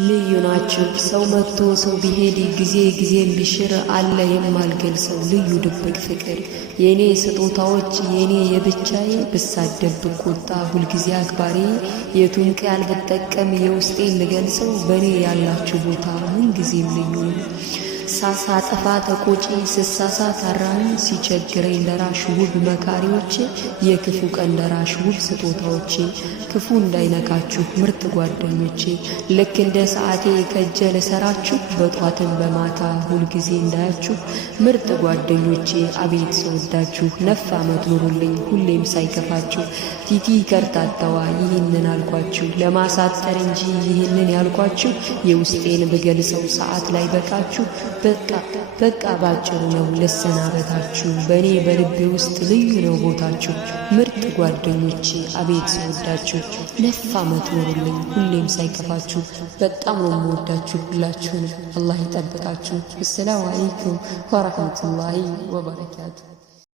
ልዩ ናችሁ ሰው መጥቶ ሰው ቢሄድ ጊዜን ቢሽር አለ የማልገልጸው ልዩ ድብቅ ፍቅር የኔ ስጦታዎች የኔ የብቻዬ ብሳደብ ብቆጣ ሁልጊዜ አክባሪ የቱን ቃል ብጠቀም የውስጤን ልገልጸው በኔ ያላችሁ ቦታ ምንጊዜም ልዩ ነው። ሳሳጠፋ ተቆጪ ስሳሳት አራሚ ሲቸግረኝ ደራሽ ውብ መካሪዎቼ የክፉ ቀን ደራሽ ውብ ስጦታዎቼ ክፉ እንዳይነካችሁ ምርጥ ጓደኞቼ ልክ እንደ ሰዓቴ ከጀለ ሰራችሁ በጧትን በማታ ሁልጊዜ እንዳያችሁ ምርጥ ጓደኞቼ አቤት ስወዳችሁ ነፍ ዓመት ኑሩልኝ ሁሌም ሳይከፋችሁ ቲቲ ከርታታዋ ይህንን አልኳችሁ ለማሳጠር እንጂ ይህንን ያልኳችሁ የውስጤን ብገልጸው ሰዓት ላይ በቃችሁ በቃ ባጭሩ ነው ልሰናበታችሁ በኔ በልቤ ውስጥ ልዩ ነው ቦታችሁ ምርጥ ጓደኞቼ አቤት ስወዳችሁ ነፍ ዓመት ኑሩልኝ ሁሌም ሳይከፋችሁ በጣም ነው የምወዳችሁ ሁላችሁንም አላህ ይጠብቃችሁ። አሰላሙ አለይኩም ወራህመቱላሂ ወበረካቱ።